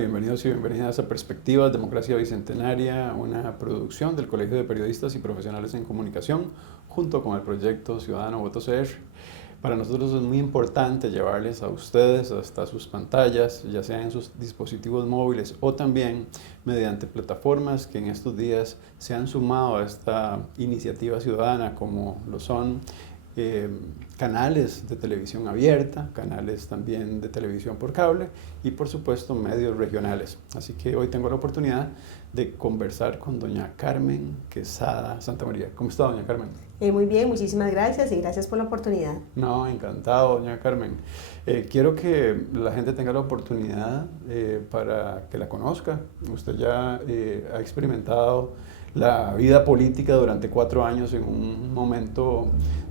bienvenidos y bienvenidas a Perspectivas, Democracia Bicentenaria, una producción del Colegio de Periodistas y Profesionales en Comunicación, junto con el proyecto Ciudadano Voto CR. Para nosotros es muy importante llevarles a ustedes hasta sus pantallas, ya sea en sus dispositivos móviles o también mediante plataformas que en estos días se han sumado a esta iniciativa ciudadana, como lo son canales de televisión abierta, canales también de televisión por cable y por supuesto medios regionales. Así que hoy tengo la oportunidad de conversar con doña Carmen Quesada Santamaría. ¿Cómo está, doña Carmen? Muy bien, muchísimas gracias y gracias por la oportunidad. No, encantado, doña Carmen. Quiero que la gente tenga la oportunidad para que la conozca. Usted ya ha experimentado la vida política durante 4 años en un momento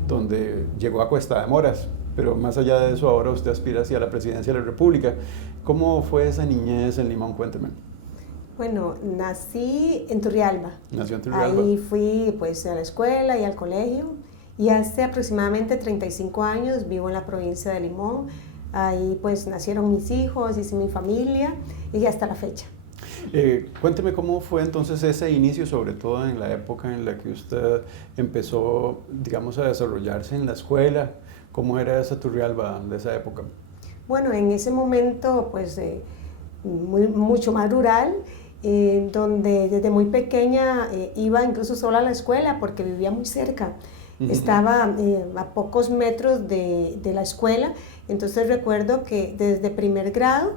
donde llegó a Cuesta de Moras, pero más allá de eso ahora usted aspira hacia la presidencia de la República. ¿Cómo fue esa niñez en Limón? Cuénteme. Bueno, nací en Turrialba. Nació en Turrialba. Ahí fui pues a la escuela y al colegio y hace aproximadamente 35 años vivo en la provincia de Limón. Ahí pues nacieron mis hijos, hice mi familia y hasta la fecha. Cuénteme cómo fue entonces ese inicio, sobre todo en la época en la que usted empezó, digamos, a desarrollarse en la escuela. ¿Cómo era esa Turrialba de esa época? Bueno, en ese momento pues mucho más rural, donde desde muy pequeña iba incluso sola a la escuela porque vivía muy cerca. Estaba a pocos metros de la escuela, entonces recuerdo que desde primer grado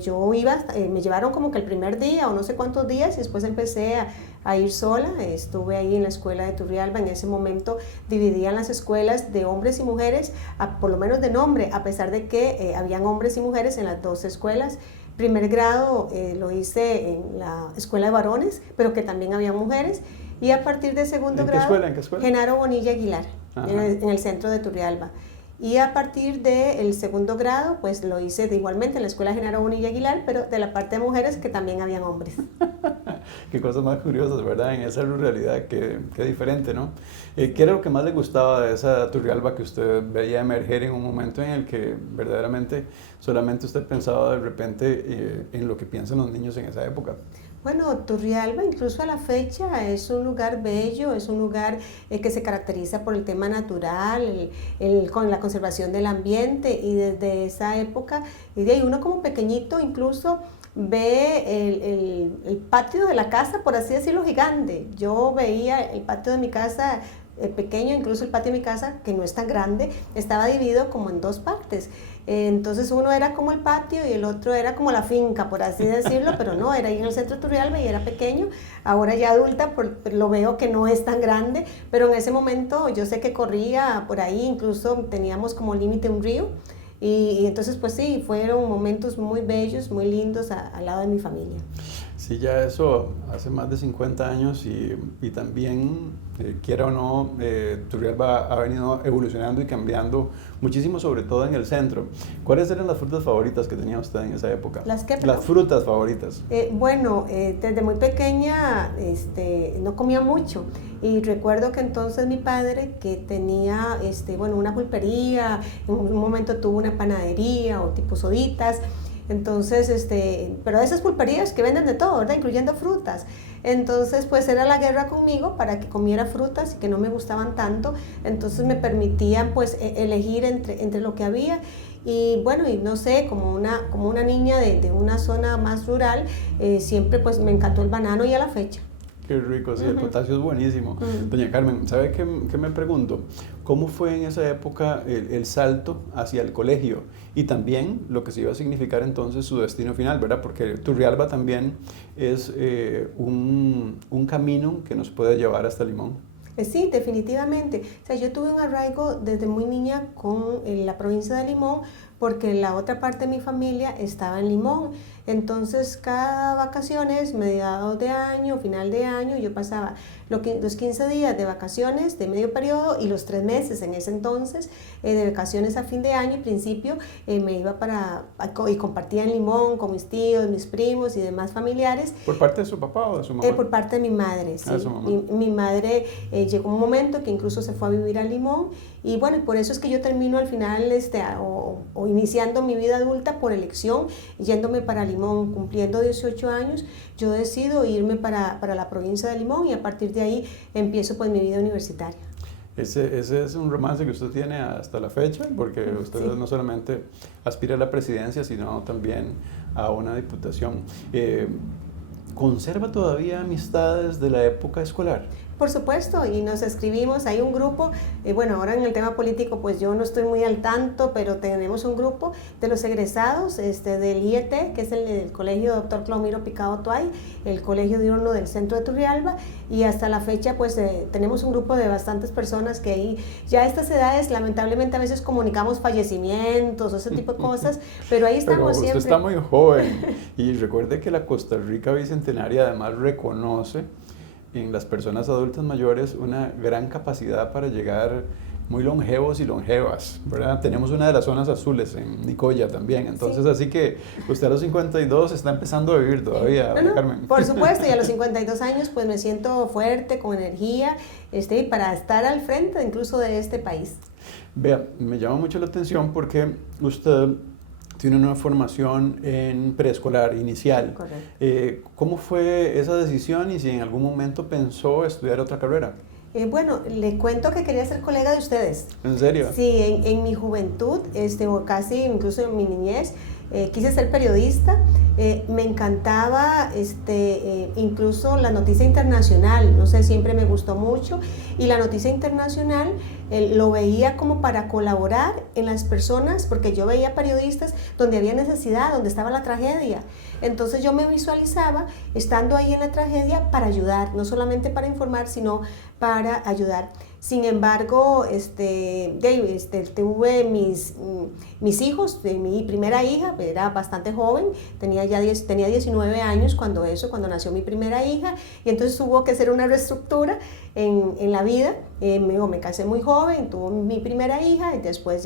yo iba, me llevaron como que el primer día o no sé cuántos días y después empecé a ir sola. Estuve ahí en la escuela de Turrialba. En ese momento dividían las escuelas de hombres y mujeres, por lo menos de nombre, a pesar de que habían hombres y mujeres en las dos escuelas. Primer grado lo hice en la escuela de varones, pero que también había mujeres. Y a partir de segundo grado, ¿En qué escuela? Genaro Bonilla Aguilar, en el centro de Turrialba. Y a partir del segundo grado, pues lo hice igualmente en la escuela Genaro Bonilla Aguilar, pero de la parte de mujeres que también habían hombres. Qué cosas más curiosas, ¿verdad? En esa ruralidad, qué diferente, ¿no? ¿Qué era lo que más le gustaba de esa Turrialba que usted veía emerger en un momento en el que verdaderamente solamente usted pensaba de repente en lo que piensan los niños en esa época? Bueno, Turrialba incluso a la fecha es un lugar bello, es un lugar que se caracteriza por el tema natural, con la conservación del ambiente, y desde esa época, y de ahí uno como pequeñito incluso ve el patio de la casa, por así decirlo, gigante. Yo veía el patio de mi casa pequeño, incluso el patio de mi casa, que no es tan grande, estaba dividido como en 2 partes. Entonces uno era como el patio y el otro era como la finca, por así decirlo, pero no, era ahí en el centro de Turrialba y era pequeño. Ahora ya adulta lo veo que no es tan grande, pero en ese momento yo sé que corría por ahí, incluso teníamos como límite un río. Y entonces pues sí, fueron momentos muy bellos, muy lindos al lado de mi familia. Sí, ya eso hace más de 50 años y también, quiera o no, Turrialba ha venido evolucionando y cambiando muchísimo, sobre todo en el centro. ¿Cuáles eran las frutas favoritas que tenía usted en esa época? ¿Las qué? Las frutas favoritas. Bueno, desde muy pequeña no comía mucho. Y recuerdo que entonces mi padre, que tenía bueno, una pulpería, en un momento tuvo una panadería o tipo soditas. Entonces, pero esas pulperías que venden de todo, ¿verdad? Incluyendo frutas. Entonces, pues era la guerra conmigo para que comiera frutas y que no me gustaban tanto. Entonces me permitían pues elegir entre lo que había. Y bueno, y no sé, como una niña de una zona más rural, siempre pues me encantó el banano y a la fecha. Qué rico, sí, el potasio es buenísimo. Doña Carmen, ¿sabe qué me pregunto? ¿Cómo fue en esa época el salto hacia el colegio? Y también lo que se iba a significar entonces su destino final, ¿verdad? Porque Turrialba también es un camino que nos puede llevar hasta Limón. Sí, definitivamente. O sea, yo tuve un arraigo desde muy niña con la provincia de Limón, porque la otra parte de mi familia estaba en Limón. Entonces, cada vacaciones, mediados de año, final de año, yo pasaba los 15 días de vacaciones de medio periodo y los 3 meses en ese entonces de vacaciones a fin de año. En principio me iba y compartía en Limón con mis tíos, mis primos y demás familiares. ¿Por parte de su papá o de su mamá? Por parte de mi madre, sí. Su mamá. Mi madre llegó un momento que incluso se fue a vivir a Limón, y bueno, por eso es que yo termino al final o iniciando mi vida adulta por elección, yéndome para Limón. Limón, cumpliendo 18 años, yo decido irme para la provincia de Limón y a partir de ahí empiezo pues mi vida universitaria. Ese es un romance que usted tiene hasta la fecha, porque usted sí, no solamente aspira a la presidencia, sino también a una diputación. ¿Conserva todavía amistades de la época escolar? Por supuesto, y nos escribimos, hay un grupo, bueno, ahora en el tema político pues yo no estoy muy al tanto, pero tenemos un grupo de los egresados del IET, que es el Colegio Dr. Claumiro Picado Tuay, el Colegio Diurno del Centro de Turrialba, y hasta la fecha pues tenemos un grupo de bastantes personas que ahí, ya a estas edades lamentablemente a veces comunicamos fallecimientos o ese tipo de cosas, pero ahí estamos pero siempre. Usted está muy joven, y recuerde que la Costa Rica Bicentenaria además reconoce en las personas adultas mayores una gran capacidad para llegar muy longevos y longevas, ¿verdad? Tenemos una de las zonas azules en Nicoya también, entonces sí, así que usted a los 52 está empezando a vivir todavía, no, Carmen. Por supuesto, y a los 52 años pues me siento fuerte, con energía, para estar al frente incluso de este país. Vea, me llama mucho la atención porque usted tiene una formación en preescolar inicial. Correcto. ¿Cómo fue esa decisión y si en algún momento pensó estudiar otra carrera? Bueno, le cuento que quería ser colega de ustedes. ¿En serio? Sí, en mi juventud, o casi incluso en mi niñez, quise ser periodista. Me encantaba incluso la noticia internacional, no sé, siempre me gustó mucho, y la noticia internacional lo veía como para colaborar en las personas, porque yo veía periodistas donde había necesidad, donde estaba la tragedia. Entonces yo me visualizaba estando ahí en la tragedia para ayudar, no solamente para informar, sino para ayudar. Sin embargo, tuve mis hijos, mi primera hija era bastante joven, tenía 19 años cuando nació mi primera hija, y entonces hubo que hacer una reestructura en la vida. Me casé muy joven, tuve mi primera hija, y después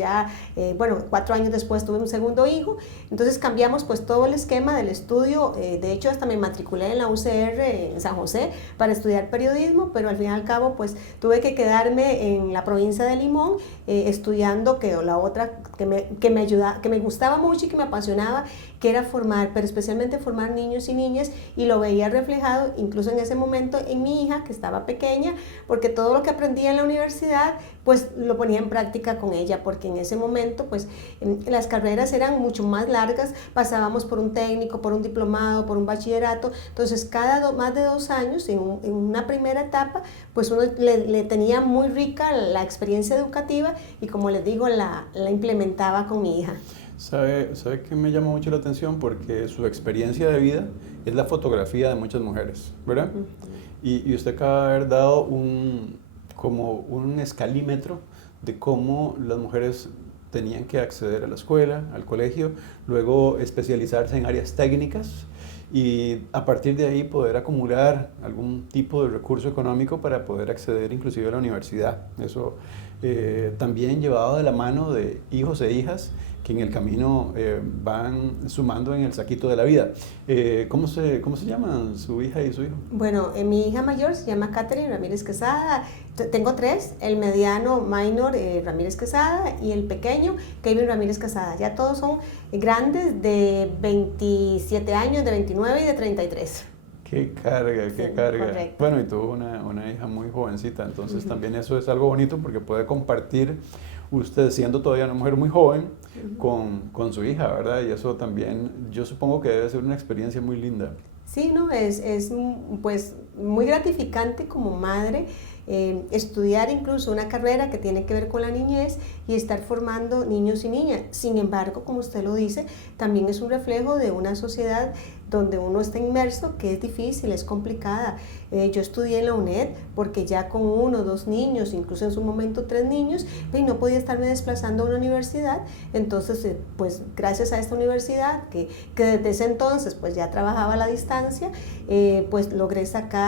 4 años después tuve un segundo hijo, entonces cambiamos pues todo el esquema del estudio. De hecho hasta me matriculé en la UCR en San José para estudiar periodismo, pero al fin y al cabo pues tuve que quedarme en la provincia de Limón estudiando la otra que me gustaba mucho y que me apasionaba, que era formar, pero especialmente formar niños y niñas, y lo veía reflejado incluso en ese momento en mi hija que estaba pequeña, porque todo lo que aprendía en la universidad pues lo ponía en práctica con ella, porque en ese momento pues las carreras eran mucho más largas, pasábamos por un técnico, por un diplomado, por un bachillerato, entonces más de 2 años en una primera etapa pues uno le tenía muy rica la experiencia educativa, y como les digo la implementaba con mi hija. ¿Sabe que me llama mucho la atención? Porque su experiencia de vida es la fotografía de muchas mujeres, ¿verdad? Uh-huh. Y usted acaba de haber dado como un escalímetro de cómo las mujeres tenían que acceder a la escuela, al colegio, luego especializarse en áreas técnicas y a partir de ahí poder acumular algún tipo de recurso económico para poder acceder inclusive a la universidad. Eso también llevado de la mano de hijos e hijas que en el camino van sumando en el saquito de la vida. ¿Cómo se llaman su hija y su hijo? Bueno, mi hija mayor se llama Catherine Ramírez Quesada. Tengo 3, el mediano Minor Ramírez Quesada y el pequeño Kevin Ramírez Quesada. Ya todos son grandes de 27 años, de 29 y de 33. Qué carga, qué carga. Correcto. Bueno, y tuvo una hija muy jovencita, entonces también eso es algo bonito porque puede compartir usted siendo todavía una mujer muy joven con su hija, ¿verdad? Y eso también yo supongo que debe ser una experiencia muy linda. Sí, no, es pues muy gratificante como madre estudiar incluso una carrera que tiene que ver con la niñez y estar formando niños y niñas. Sin embargo, como usted lo dice, también es un reflejo de una sociedad donde uno está inmerso, que es difícil, es complicada. Yo estudié en la UNED porque ya con 1 o 2 niños, incluso en su momento 3 niños, no podía estarme desplazando a una universidad. Entonces, pues gracias a esta universidad, que desde ese entonces pues ya trabajaba a la distancia, pues logré sacar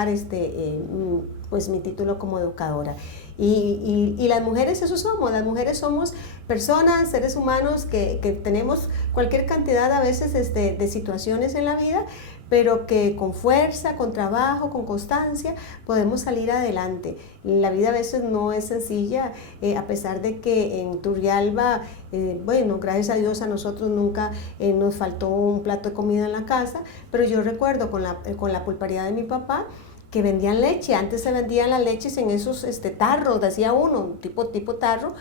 pues mi título como educadora. Y las mujeres eso somos, las mujeres somos personas, seres humanos que tenemos cualquier cantidad a veces de situaciones en la vida, pero que con fuerza, con trabajo, con constancia, podemos salir adelante. La vida a veces no es sencilla, a pesar de que en Turrialba, bueno, gracias a Dios a nosotros nunca nos faltó un plato de comida en la casa, pero yo recuerdo con la pulpería de mi papá, que vendían leche. Antes se vendían las leches en esos tarros, decía uno, tipo tarro,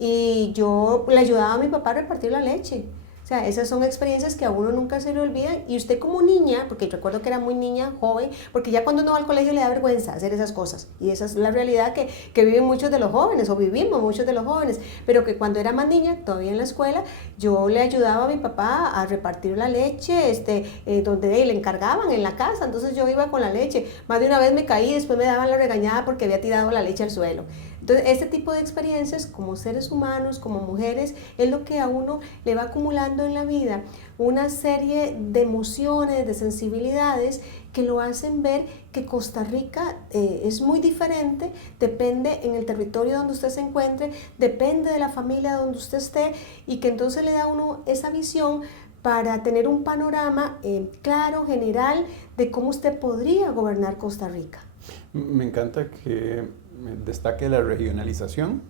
y yo le ayudaba a mi papá a repartir la leche. O sea, esas son experiencias que a uno nunca se le olvidan, y usted como niña, porque yo recuerdo que era muy niña, joven, porque ya cuando uno va al colegio le da vergüenza hacer esas cosas, y esa es la realidad que viven muchos de los jóvenes, o vivimos muchos de los jóvenes, pero que cuando era más niña, todavía en la escuela, yo le ayudaba a mi papá a repartir la leche, donde le encargaban en la casa, entonces yo iba con la leche, más de una vez me caí, después me daban la regañada porque había tirado la leche al suelo. Entonces, este tipo de experiencias como seres humanos, como mujeres, es lo que a uno le va acumulando en la vida, una serie de emociones, de sensibilidades que lo hacen ver que Costa Rica es muy diferente, depende en el territorio donde usted se encuentre, depende de la familia donde usted esté, y que entonces le da a uno esa visión para tener un panorama claro, general, de cómo usted podría gobernar Costa Rica. Me encanta que destaque la regionalización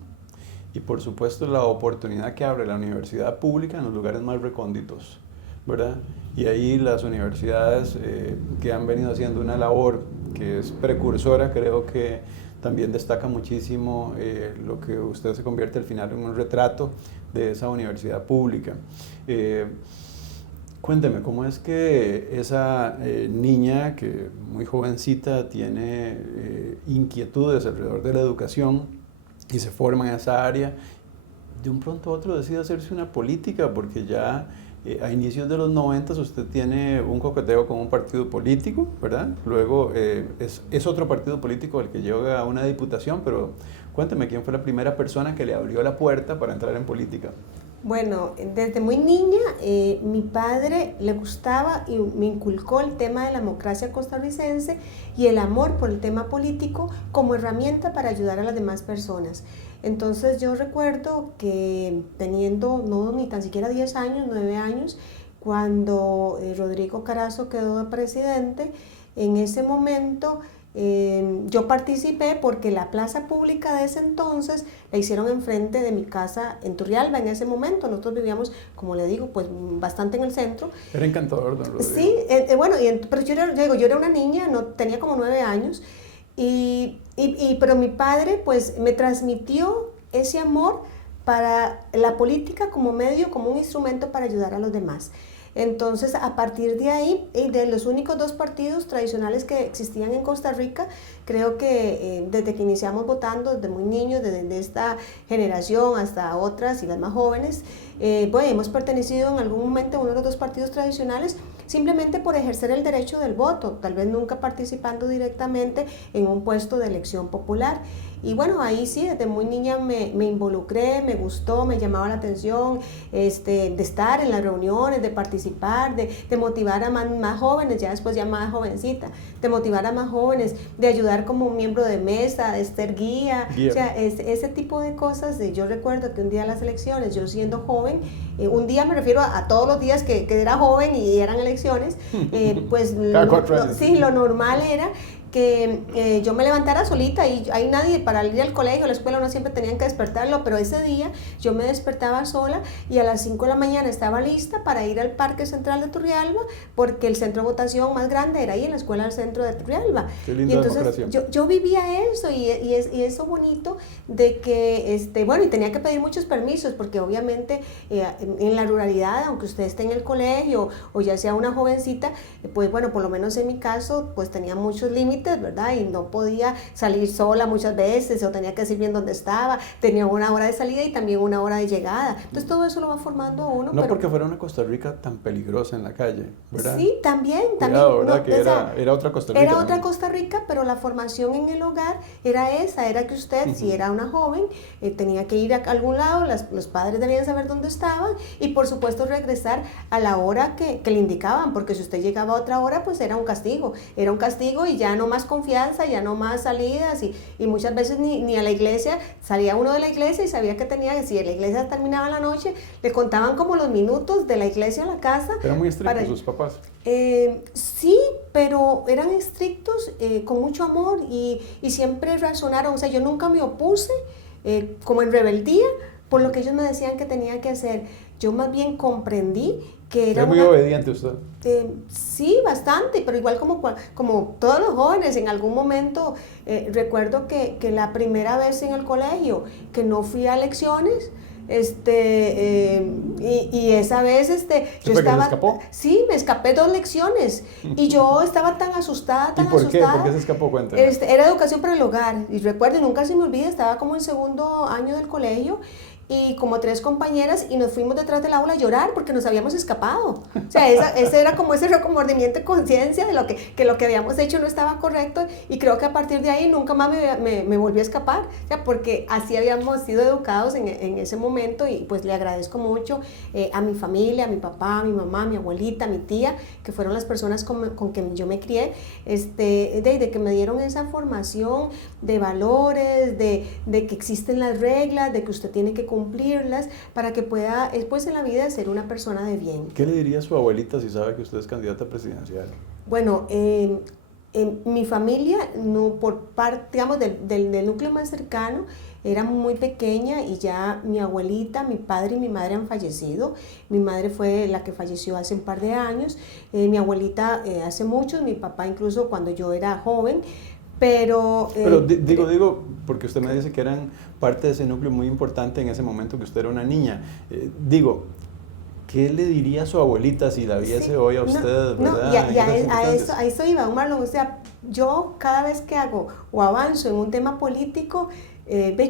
y por supuesto la oportunidad que abre la universidad pública en los lugares más recónditos, ¿verdad? Y ahí las universidades que han venido haciendo una labor que es precursora, creo que también destaca muchísimo lo que usted se convierte al final en un retrato de esa universidad pública. Cuénteme, ¿cómo es que esa niña que muy jovencita tiene inquietudes alrededor de la educación y se forma en esa área, de un pronto a otro decide hacerse una política? Porque ya a inicios de los 90 usted tiene un coqueteo con un partido político, ¿verdad? Luego es otro partido político el que llega a una diputación, pero cuénteme, ¿quién fue la primera persona que le abrió la puerta para entrar en política? Bueno, desde muy niña mi padre le gustaba y me inculcó el tema de la democracia costarricense y el amor por el tema político como herramienta para ayudar a las demás personas. Entonces yo recuerdo que teniendo no ni tan siquiera 10 años, 9 años, cuando Rodrigo Carazo quedó de presidente, en ese momento yo participé porque la plaza pública de ese entonces la hicieron enfrente de mi casa en Turrialba. En ese momento nosotros vivíamos, como le digo, pues bastante en el centro. Era encantador, don Rodrigo. Sí, bueno, pero yo era una niña, no, tenía como 9 años, pero mi padre pues me transmitió ese amor para la política como medio, como un instrumento para ayudar a los demás. Entonces, a partir de ahí, de los únicos dos partidos tradicionales que existían en Costa Rica, creo que desde que iniciamos votando, desde muy niños, desde esta generación hasta otras y las más jóvenes, bueno, hemos pertenecido en algún momento a uno de los dos partidos tradicionales, simplemente por ejercer el derecho del voto, tal vez nunca participando directamente en un puesto de elección popular. Y bueno, ahí sí, desde muy niña me involucré, me gustó, me llamaba la atención de estar en las reuniones, de participar, de motivar a más jóvenes, ya después ya más jovencita, de motivar a más jóvenes, de ayudar como miembro de mesa, de ser guía. O sea, ese tipo de cosas. Yo recuerdo que un día las elecciones, yo siendo joven, un día me refiero a todos los días que era joven y eran elecciones, pues lo normal era que yo me levantara solita y hay nadie para ir al colegio, a la escuela, no siempre tenían que despertarlo, pero ese día yo me despertaba sola y a las 5 de la mañana estaba lista para ir al Parque Central de Turrialba, porque el centro de votación más grande era ahí en la escuela del centro de Turrialba. Qué linda y entonces yo vivía eso y eso bonito de que, bueno, y tenía que pedir muchos permisos porque obviamente en la ruralidad, aunque usted esté en el colegio o ya sea una jovencita, pues bueno, por lo menos en mi caso, pues tenía muchos límites, ¿verdad? Y no podía salir sola muchas veces, o tenía que decir bien dónde estaba, tenía una hora de salida y también una hora de llegada. Entonces todo eso lo va formando uno. No, pero porque fuera una Costa Rica tan peligrosa en la calle, ¿verdad? Sí, también. Cuidado, ¿verdad? No, que era otra Costa Rica. Era otra Costa Rica, pero la formación en el hogar era esa, era que usted, si era una joven, tenía que ir a algún lado, los padres debían saber dónde estaban y por supuesto regresar a la hora que le indicaban, porque si usted llegaba a otra hora, pues era un castigo y ya no más confianza, ya no más salidas y muchas veces ni a la iglesia, salía uno de la iglesia y sabía que tenía que, si la iglesia terminaba en la noche, le contaban como los minutos de la iglesia a la casa. ¿Eran muy estrictos sus papás? Sí, pero eran estrictos con mucho amor y siempre razonaron, o sea, yo nunca me opuse como en rebeldía por lo que ellos me decían que tenía que hacer. Yo más bien comprendí que era muy obediente usted. Sí, bastante, pero igual como todos los jóvenes, en algún momento recuerdo que la primera vez en el colegio que no fui a lecciones, y esa vez yo estaba, sí, me escapé 2 lecciones y yo estaba tan asustada, ¿Y por qué? ¿Por qué se escapó? Cuéntame. Era educación para el hogar y recuerdo, nunca se me olvida, estaba como en segundo año del colegio y como 3 compañeras y nos fuimos detrás del aula a llorar porque nos habíamos escapado. O sea, ese era como ese remordimiento de conciencia de lo que habíamos hecho no estaba correcto y creo que a partir de ahí nunca más me volví a escapar, o sea, porque así habíamos sido educados en ese momento y pues le agradezco mucho a mi familia, a mi papá, a mi mamá, a mi abuelita, a mi tía, que fueron las personas con que yo me crié, de que me dieron esa formación de valores, de que existen las reglas, de que usted tiene que cumplirlas para que pueda después en la vida ser una persona de bien. ¿Qué le diría a su abuelita si sabe que usted es candidata presidencial? Bueno, mi familia, no, por parte, digamos, del núcleo más cercano, era muy pequeña y ya mi abuelita, mi padre y mi madre han fallecido. Mi madre fue la que falleció hace un par de años, mi abuelita hace mucho, mi papá incluso cuando yo era joven. Pero digo, porque usted me dice que eran parte de ese núcleo muy importante en ese momento que usted era una niña. ¿Qué le diría a su abuelita si la viese hoy a usted? A eso iba, Marlon. O sea, yo cada vez que hago o avanzo en un tema político,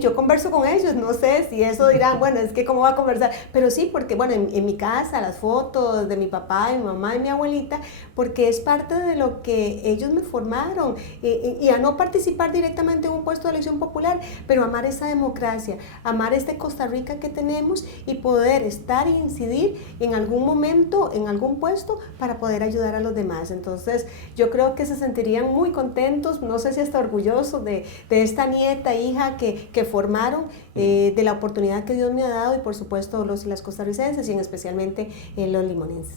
yo converso con ellos, no sé si eso dirán, bueno, es que cómo va a conversar, pero sí, porque bueno, en mi casa, las fotos de mi papá, de mi mamá y mi abuelita, porque es parte de lo que ellos me formaron, y a no participar directamente en un puesto de elección popular, pero amar esa democracia, amar Costa Rica que tenemos y poder estar e incidir en algún momento, en algún puesto, para poder ayudar a los demás. Entonces, yo creo que se sentirían muy contentos, no sé si hasta orgullosos de esta nieta, hija que formaron, de la oportunidad que Dios me ha dado y por supuesto los y las costarricenses y especialmente los limonenses.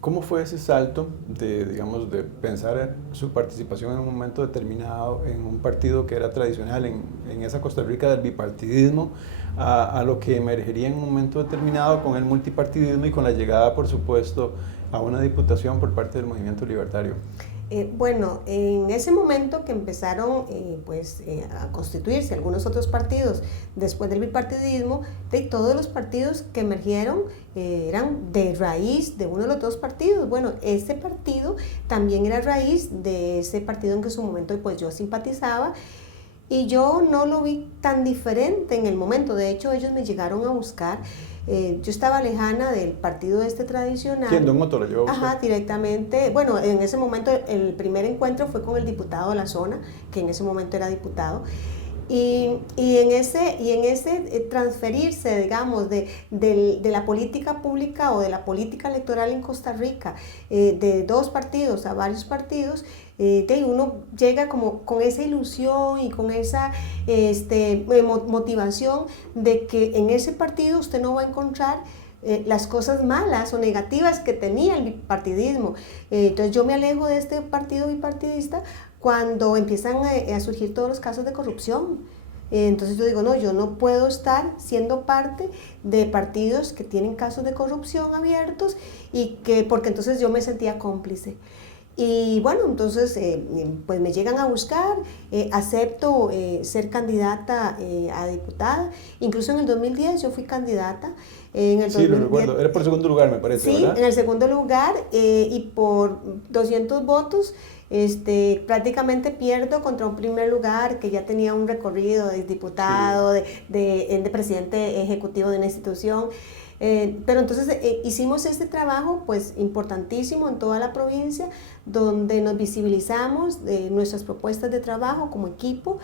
¿Cómo fue ese salto de pensar su participación en un momento determinado en un partido que era tradicional en esa Costa Rica del bipartidismo a lo que emergería en un momento determinado con el multipartidismo y con la llegada, por supuesto, a una diputación por parte del Movimiento Libertario? Bueno, en ese momento que empezaron a constituirse algunos otros partidos después del bipartidismo, todos los partidos que emergieron eran de raíz de uno de los 2 partidos. Bueno, este partido también era raíz de ese partido en que en su momento pues yo simpatizaba. Y yo no lo vi tan diferente en el momento. De hecho, ellos me llegaron a buscar. Yo estaba lejana del partido tradicional. ¿Quién? ¿Don Otto lo llevó a buscar? Ajá, directamente. Bueno, en ese momento el primer encuentro fue con el diputado de la zona, que en ese momento era diputado. Y en ese transferirse, digamos, de la política pública o de la política electoral en Costa Rica, de 2 partidos a varios partidos, uno llega como con esa ilusión y con esa motivación de que en ese partido usted no va a encontrar las cosas malas o negativas que tenía el bipartidismo. Entonces yo me alejo de este partido bipartidista cuando empiezan a surgir todos los casos de corrupción. Entonces yo digo, no, yo no puedo estar siendo parte de partidos que tienen casos de corrupción abiertos porque entonces yo me sentía cómplice. Y bueno, entonces pues me llegan a buscar, acepto ser candidata a diputada. Incluso en el 2010 yo fui candidata. En el sí, 2010, lo recuerdo. Era por segundo lugar, me parece, sí, ¿verdad? En el segundo lugar y por 200 votos prácticamente pierdo contra un primer lugar que ya tenía un recorrido de diputado, sí, de presidente ejecutivo de una institución. Pero entonces hicimos este trabajo pues importantísimo en toda la provincia, donde nos visibilizamos nuestras propuestas de trabajo como equipo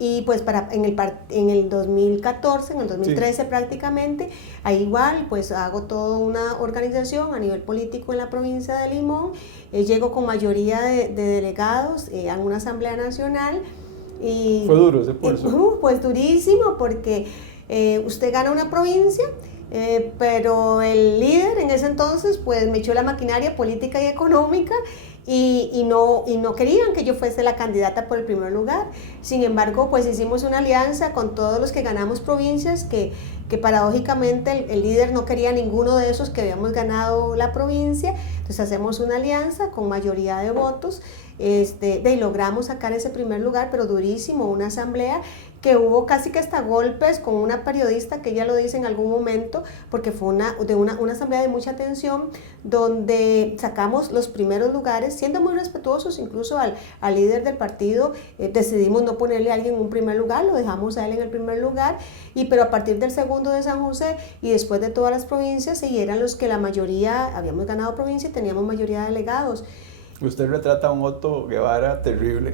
Y pues en el 2014, en el 2013 Sí. prácticamente, ahí igual pues hago toda una organización a nivel político en la provincia de Limón, llego con mayoría de delegados a una asamblea nacional y Fue duro ese pulso. pues durísimo porque usted gana una provincia, pero el líder en ese entonces pues me echó la maquinaria política y económica y no querían que yo fuese la candidata por el primer lugar. Sin embargo, pues hicimos una alianza con todos los que ganamos provincias que paradójicamente el líder no quería ninguno de esos que habíamos ganado la provincia. Entonces hacemos una alianza con mayoría de votos y logramos sacar ese primer lugar, pero durísimo, una asamblea que hubo casi que hasta golpes con una periodista que ella lo dice en algún momento, porque fue una asamblea de mucha tensión, donde sacamos los primeros lugares, siendo muy respetuosos incluso al líder del partido, decidimos no ponerle a alguien en un primer lugar, lo dejamos a él en el primer lugar, pero a partir del segundo de San José y después de todas las provincias, y eran los que la mayoría, habíamos ganado provincia y teníamos mayoría de delegados. Usted retrata a un Otto Guevara terrible.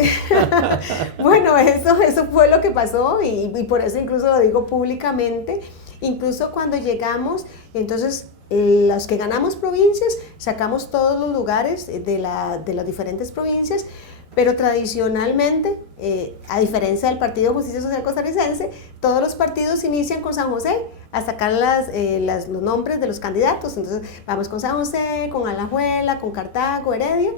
Bueno, eso fue lo que pasó y por eso incluso lo digo públicamente. Incluso cuando llegamos, entonces los que ganamos provincias, sacamos todos los lugares de las diferentes provincias, pero tradicionalmente, a diferencia del Partido Justicia Social Costarricense, todos los partidos inician con San José a sacar los nombres de los candidatos. Entonces vamos con San José, con Alajuela, con Cartago, Heredia.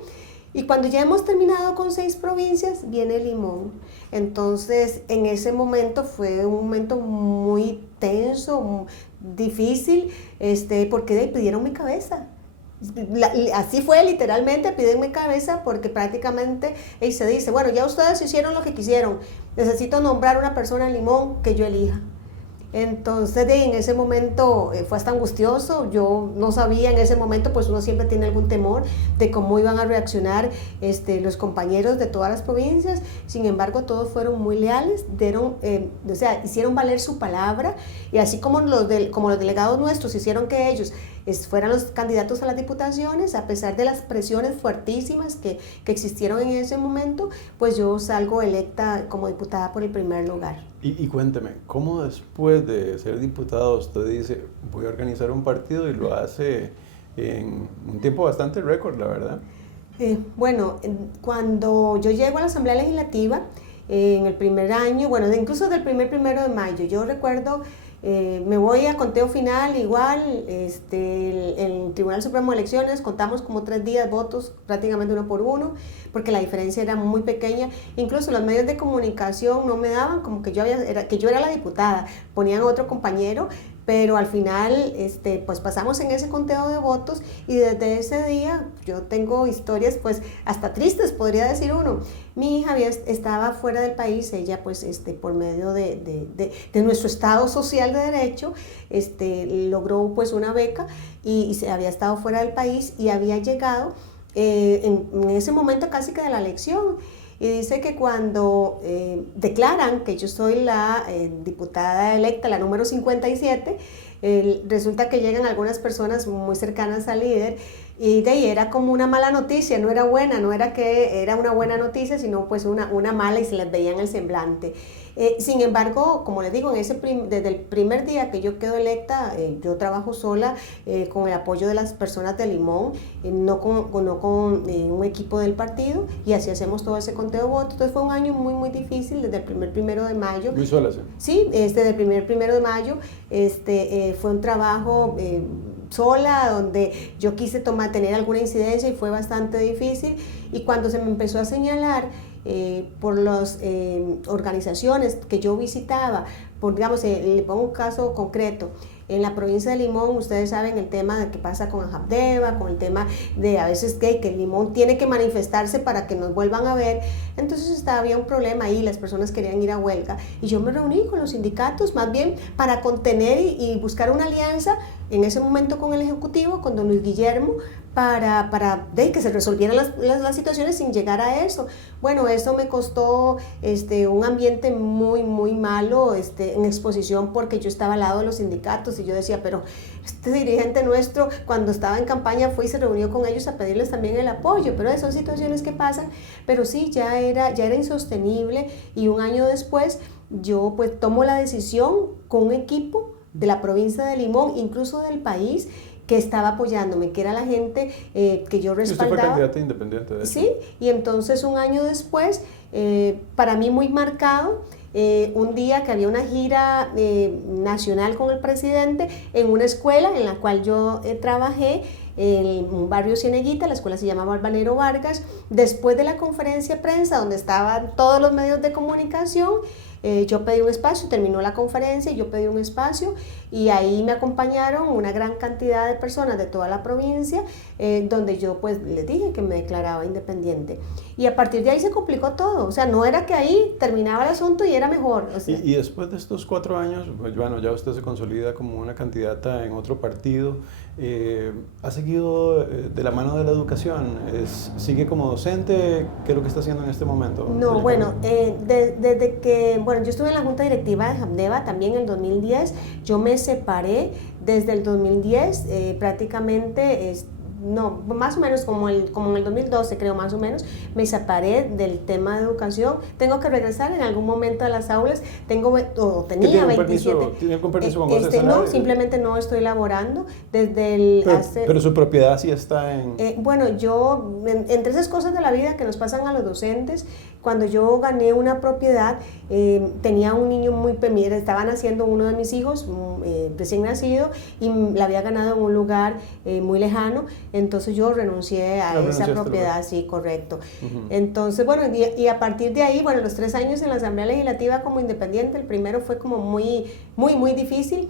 Y cuando ya hemos terminado con 6 provincias, viene Limón. Entonces, en ese momento fue un momento muy tenso, difícil, porque pidieron mi cabeza. Así fue literalmente, piden mi cabeza porque prácticamente se dice, bueno, ya ustedes hicieron lo que quisieron, necesito nombrar una persona en Limón que yo elija. Entonces en ese momento fue hasta angustioso, yo no sabía en ese momento, pues uno siempre tiene algún temor de cómo iban a reaccionar los compañeros de todas las provincias. Sin embargo, todos fueron muy leales, hicieron valer su palabra, y así como los delegados nuestros hicieron que ellos fueran los candidatos a las diputaciones, a pesar de las presiones fuertísimas que existieron en ese momento, pues yo salgo electa como diputada por el primer lugar. Y cuénteme, ¿cómo después de ser diputado usted dice, voy a organizar un partido y lo hace en un tiempo bastante récord, la verdad? Bueno, cuando yo llego a la Asamblea Legislativa, en el primer año, bueno, incluso del primero de mayo, yo recuerdo, me voy a conteo final, igual, el Tribunal Supremo de Elecciones, contamos como 3 días votos, prácticamente 1 por 1, porque la diferencia era muy pequeña. Incluso los medios de comunicación no me daban como que yo era la diputada, ponían a otro compañero, pero al final pues pasamos en ese conteo de votos y desde ese día yo tengo historias pues hasta tristes, podría decir uno. Mi hija estaba fuera del país, ella pues por medio de nuestro Estado Social de Derecho logró pues una beca y se había estado fuera del país y había llegado en ese momento casi que de la elección. Y dice que cuando declaran que yo soy la diputada electa, la número 57, resulta que llegan algunas personas muy cercanas al líder y de ahí era como una mala noticia, no era buena, no era que era una buena noticia, sino pues una mala y se les veía en el semblante. Sin embargo, como les digo, desde el primer día que yo quedo electa, yo trabajo sola con el apoyo de las personas de Limón, no con un equipo del partido, y así hacemos todo ese conteo de votos. Entonces fue un año muy, muy difícil desde el primer 1 de mayo. Muy sola, sí. Sí, desde el primer 1 de mayo fue un trabajo sola, donde yo quise tener alguna incidencia y fue bastante difícil. Y cuando se me empezó a señalar por las organizaciones que yo visitaba, digamos, le pongo un caso concreto, en la provincia de Limón, ustedes saben el tema de qué pasa con Ajabdeba, con el tema de a veces que Limón tiene que manifestarse para que nos vuelvan a ver. Entonces había un problema ahí, las personas querían ir a huelga y yo me reuní con los sindicatos más bien para contener y buscar una alianza en ese momento con el Ejecutivo, con don Luis Guillermo, para que se resolvieran las situaciones sin llegar a eso. Bueno, eso me costó un ambiente muy, muy malo en exposición, porque yo estaba al lado de los sindicatos y yo decía, pero este dirigente nuestro cuando estaba en campaña fue y se reunió con ellos a pedirles también el apoyo, pero son situaciones que pasan, pero sí, ya era insostenible, y un año después yo pues tomo la decisión con un equipo de la provincia de Limón, incluso del país, que estaba apoyándome, que era la gente que yo respaldaba. Usted fue candidata independiente de eso. Sí, y entonces un año después, para mí muy marcado, un día que había una gira nacional con el presidente en una escuela en la cual yo trabajé, en un barrio Cieneguita, la escuela se llamaba Albanero Vargas. Después de la conferencia de prensa, donde estaban todos los medios de comunicación, yo pedí un espacio, terminó la conferencia, yo pedí un espacio, y ahí me acompañaron una gran cantidad de personas de toda la provincia, donde yo pues les dije que me declaraba independiente. Y a partir de ahí se complicó todo, o sea, no era que ahí terminaba el asunto y era mejor. O sea. Y después de estos 4 años, pues, bueno, ya usted se consolida como una candidata en otro partido. ¿Ha seguido de la mano de la educación? ¿Sigue como docente? ¿Qué es lo que está haciendo en este momento? No, bueno, desde que, bueno, yo estuve en la Junta Directiva de Jamdeva también en el 2010, yo me separé desde el 2010, prácticamente, no, más o menos como en el 2012, creo, más o menos, me separé del tema de educación. Tengo que regresar en algún momento a las aulas. Tenía 27. ¿Tiene algún permiso con goce de No, salario? simplemente no estoy laborando pero su propiedad sí está en... bueno, yo, entre esas cosas de la vida que nos pasan a los docentes, cuando yo gané una propiedad, tenía un niño muy pequeño, estaba naciendo uno de mis hijos, recién nacido, y la había ganado en un lugar muy lejano. Entonces yo renuncié a esa propiedad, sí, correcto. Entonces, bueno, y a partir de ahí, bueno, los 3 años en la Asamblea Legislativa como independiente, el primero fue como muy, muy, muy difícil.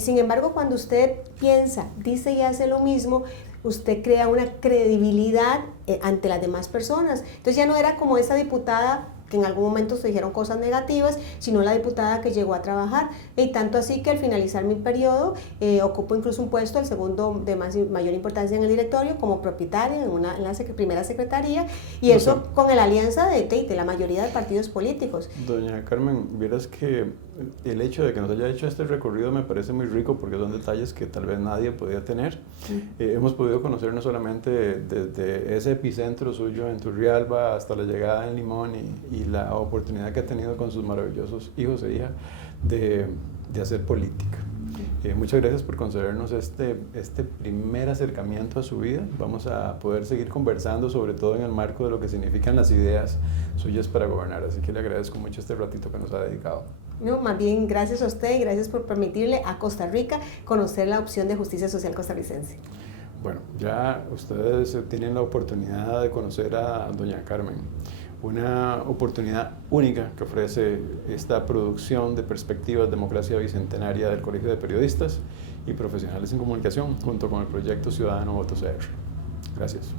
Sin embargo, cuando usted piensa, dice y hace lo mismo, usted crea una credibilidad ante las demás personas. Entonces ya no era como esa diputada que en algún momento se dijeron cosas negativas, sino la diputada que llegó a trabajar. Y tanto así que al finalizar mi periodo, ocupo incluso un puesto, el segundo de mayor importancia en el directorio, como propietaria en la primera secretaría, y eso con la alianza de la mayoría de partidos políticos. Doña Carmen, vieras que el hecho de que nos haya hecho este recorrido me parece muy rico, porque son detalles que tal vez nadie podía tener. Hemos podido conocer no solamente desde ese epicentro suyo en Turrialba hasta la llegada en Limón y la oportunidad que ha tenido con sus maravillosos hijos e hijas de hacer política. Muchas gracias por concedernos este primer acercamiento a su vida. Vamos a poder seguir conversando, sobre todo en el marco de lo que significan las ideas suyas para gobernar. Así que le agradezco mucho este ratito que nos ha dedicado. No, más bien gracias a usted y gracias por permitirle a Costa Rica conocer la opción de justicia social costarricense. Bueno, ya ustedes tienen la oportunidad de conocer a doña Carmen, una oportunidad única que ofrece esta producción de Perspectivas Democracia Bicentenaria del Colegio de Periodistas y Profesionales en Comunicación, junto con el proyecto Ciudadano Voto CR. Gracias.